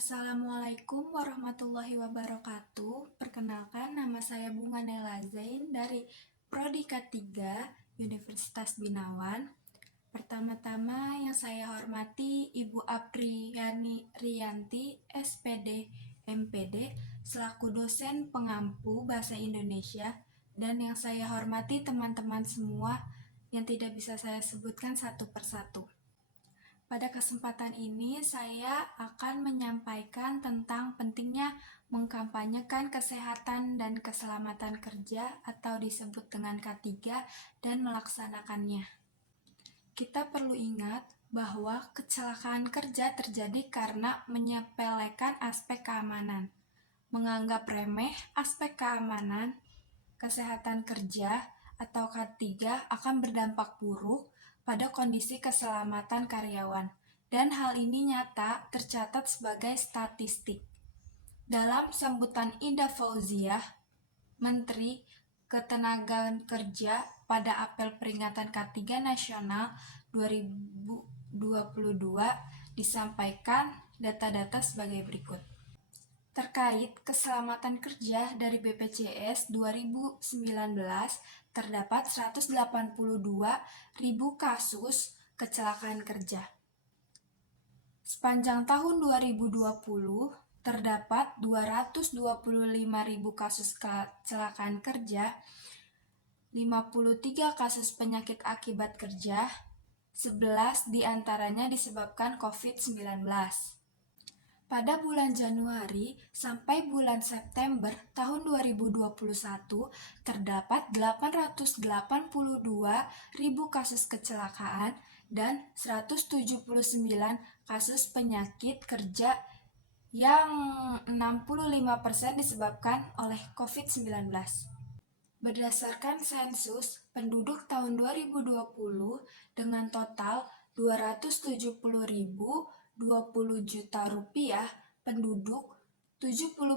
Assalamualaikum warahmatullahi wabarakatuh. Perkenalkan, nama saya Bunga Nela Zain dari Prodi K3 Universitas Binawan. Pertama-tama yang saya hormati Ibu Apriyani Riyanti, SPD, MPD, selaku dosen pengampu Bahasa Indonesia, dan yang saya hormati teman-teman semua yang tidak bisa saya sebutkan satu persatu. Pada kesempatan ini, saya akan menyampaikan tentang pentingnya mengkampanyekan kesehatan dan keselamatan kerja atau disebut dengan K3 dan melaksanakannya. Kita perlu ingat bahwa kecelakaan kerja terjadi karena menyepelekan aspek keamanan, menganggap remeh aspek keamanan, kesehatan kerja atau K3 akan berdampak buruk pada kondisi keselamatan karyawan, dan hal ini nyata tercatat sebagai statistik. Dalam sambutan Ida Fauziah, Menteri Ketenagakerjaan Kerja pada apel peringatan K3 Nasional 2022 disampaikan data-data sebagai berikut. Terkait keselamatan kerja dari BPJS 2019, terdapat 182.000 kasus kecelakaan kerja. Sepanjang tahun 2020, terdapat 225.000 kasus kecelakaan kerja, 53 kasus penyakit akibat kerja, 11 diantaranya disebabkan COVID-19. Pada bulan Januari sampai bulan September tahun 2021, terdapat 882.000 kasus kecelakaan dan 179 kasus penyakit kerja yang 65% disebabkan oleh COVID-19. Berdasarkan sensus penduduk tahun 2020 dengan total 270.020 juta rupiah penduduk, 70%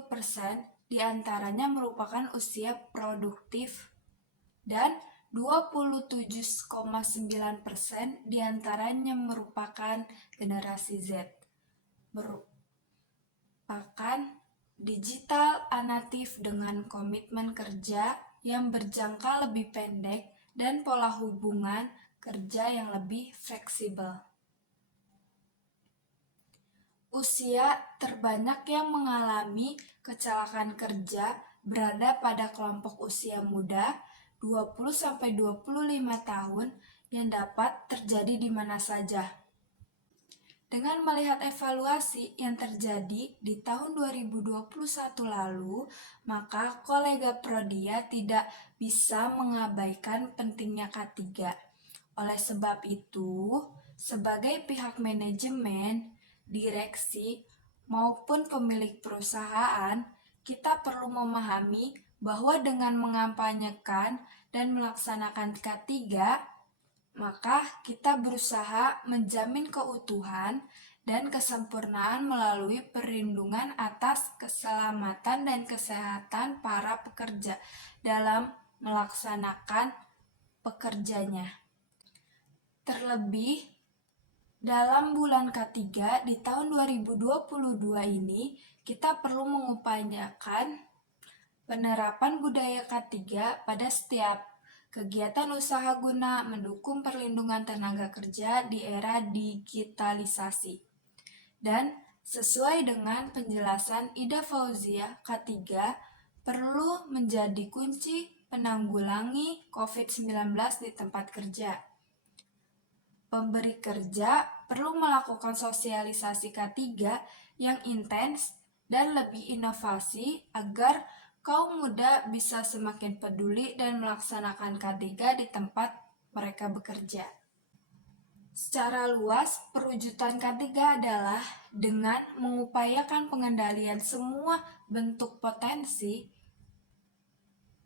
diantaranya merupakan usia produktif dan 27,9% diantaranya merupakan generasi Z, merupakan digital natif dengan komitmen kerja yang berjangka lebih pendek dan pola hubungan kerja yang lebih fleksibel. Usia terbanyak yang mengalami kecelakaan kerja berada pada kelompok usia muda 20-25 tahun yang dapat terjadi di mana saja. Dengan melihat evaluasi yang terjadi di tahun 2021 lalu, maka kolega Prodia tidak bisa mengabaikan pentingnya K3. Oleh sebab itu, sebagai pihak manajemen, direksi, maupun pemilik perusahaan, kita perlu memahami bahwa dengan mengampanyekan dan melaksanakan K3, maka kita berusaha menjamin keutuhan dan kesempurnaan melalui perlindungan atas keselamatan dan kesehatan para pekerja dalam melaksanakan pekerjanya. Terlebih, dalam bulan K3 di tahun 2022 ini, kita perlu mengupayakan penerapan budaya K3 pada setiap kegiatan usaha guna mendukung perlindungan tenaga kerja di era digitalisasi. Dan sesuai dengan penjelasan Ida Fauziah, K3 perlu menjadi kunci penanggulangi COVID-19 di tempat kerja. Pemberi kerja perlu melakukan sosialisasi K3 yang intens dan lebih inovasi agar kaum muda bisa semakin peduli dan melaksanakan K3 di tempat mereka bekerja. Secara luas, perwujudan K3 adalah dengan mengupayakan pengendalian semua bentuk potensi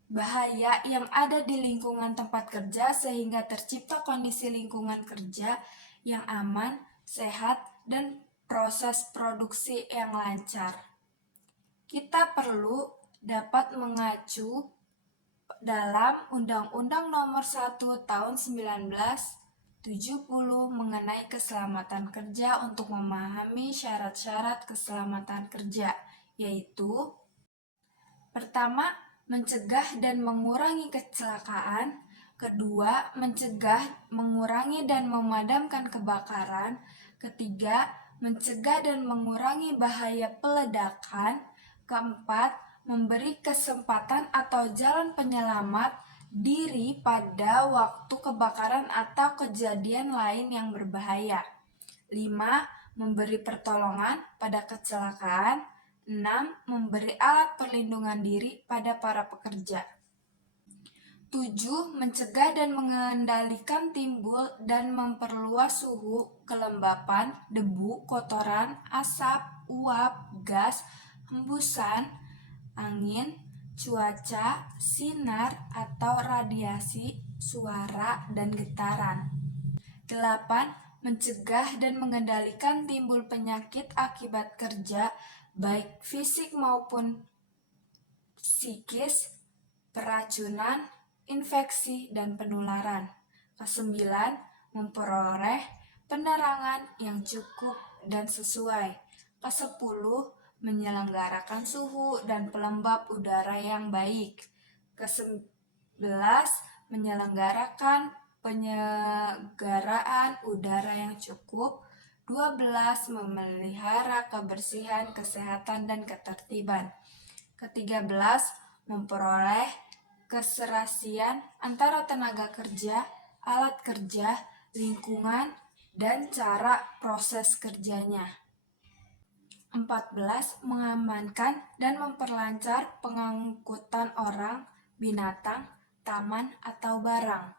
bahaya yang ada di lingkungan tempat kerja sehingga tercipta kondisi lingkungan kerja yang aman, sehat, dan proses produksi yang lancar. Kita perlu dapat mengacu dalam Undang-Undang Nomor 1 Tahun 1975 70 mengenai keselamatan kerja untuk memahami syarat-syarat keselamatan kerja, yaitu pertama, mencegah dan mengurangi kecelakaan. Kedua, mencegah, mengurangi dan memadamkan kebakaran. Ketiga, mencegah dan mengurangi bahaya peledakan. Keempat, memberi kesempatan atau jalan penyelamat diri pada waktu kebakaran atau kejadian lain yang berbahaya. 5. Memberi pertolongan pada kecelakaan. 6. Memberi alat perlindungan diri pada para pekerja. 7. Mencegah dan mengendalikan timbul dan memperluas suhu, kelembapan, debu, kotoran, asap, uap, gas, hembusan, angin, cuaca, sinar atau radiasi, suara, dan getaran. 8. Mencegah dan mengendalikan timbul penyakit akibat kerja, baik fisik maupun psikis, peracunan, infeksi, dan penularan. 9. Memperoleh penerangan yang cukup dan sesuai. 10. Menyelenggarakan suhu dan pelembab udara yang baik. 11. Menyelenggarakan penyegaraan udara yang cukup. 12. Memelihara kebersihan, kesehatan, dan ketertiban. 13. Memperoleh keserasian antara tenaga kerja, alat kerja, lingkungan, dan cara proses kerjanya. 14. Mengamankan dan memperlancar pengangkutan orang, binatang, taman, atau barang.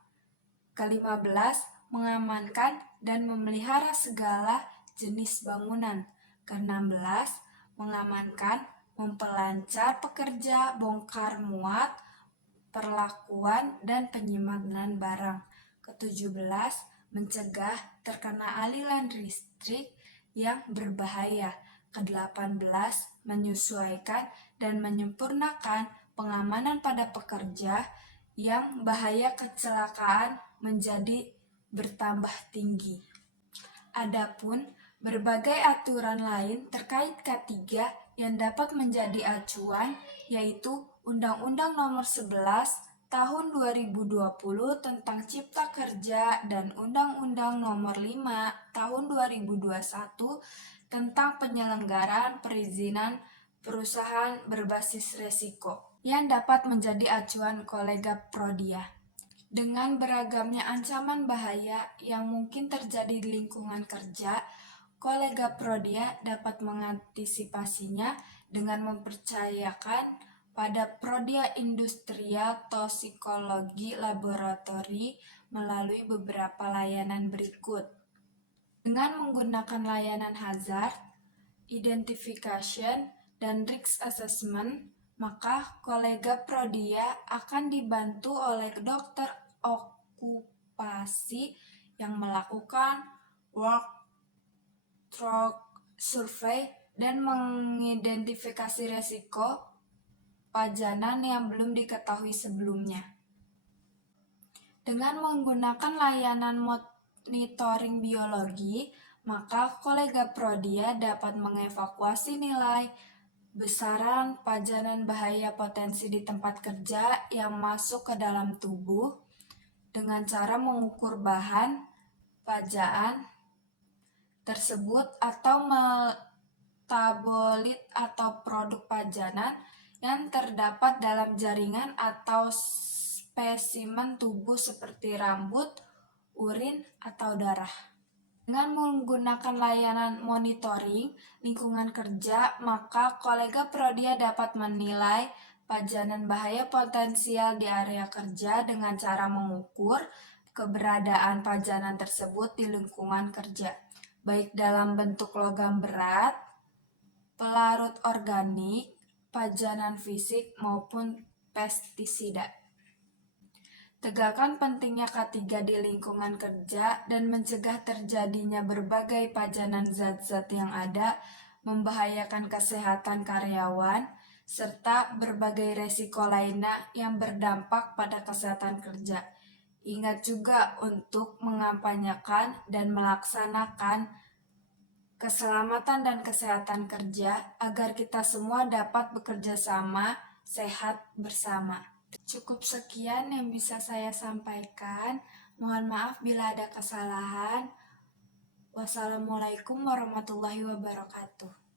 Ke-15. Mengamankan dan memelihara segala jenis bangunan. Ke-16. Mengamankan, memperlancar pekerja, bongkar muat, perlakuan, dan penyimpanan barang. Ke-17. Mencegah terkena aliran listrik yang berbahaya. Ke-18. Menyesuaikan dan menyempurnakan pengamanan pada pekerja yang bahaya kecelakaan menjadi bertambah tinggi. Adapun berbagai aturan lain terkait K3 yang dapat menjadi acuan yaitu Undang-Undang Nomor 11 Tahun 2020 tentang Cipta Kerja dan Undang-Undang Nomor 5 Tahun 2021 tentang penyelenggaraan perizinan perusahaan berbasis resiko yang dapat menjadi acuan kolega Prodia. Dengan beragamnya ancaman bahaya yang mungkin terjadi di lingkungan kerja, kolega Prodia dapat mengantisipasinya dengan mempercayakan pada Prodia Industrial Toxicology Laboratory melalui beberapa layanan berikut. Dengan menggunakan layanan hazard, identification, dan risk assessment, maka kolega Prodia akan dibantu oleh dokter okupasi yang melakukan work stroke survey dan mengidentifikasi resiko pajanan yang belum diketahui sebelumnya. Dengan menggunakan layanan monitoring biologi, maka kolega Prodia dapat mengevakuasi nilai besaran pajanan bahaya potensi di tempat kerja yang masuk ke dalam tubuh dengan cara mengukur bahan pajaan tersebut atau metabolit atau produk pajanan yang terdapat dalam jaringan atau spesimen tubuh seperti rambut, urin, atau darah. Dengan menggunakan layanan monitoring lingkungan kerja, maka kolega Prodia dapat menilai pajanan bahaya potensial di area kerja dengan cara mengukur keberadaan pajanan tersebut di lingkungan kerja, baik dalam bentuk logam berat, pelarut organik, pajanan fisik, maupun pestisida. Tegakkan pentingnya K3 di lingkungan kerja dan mencegah terjadinya berbagai pajanan zat-zat yang ada membahayakan kesehatan karyawan, serta berbagai resiko lainnya yang berdampak pada kesehatan kerja. Ingat juga untuk mengampanyakan dan melaksanakan keselamatan dan kesehatan kerja agar kita semua dapat bekerja sama, sehat bersama. Cukup sekian yang bisa saya sampaikan. Mohon maaf bila ada kesalahan. Wassalamualaikum warahmatullahi wabarakatuh.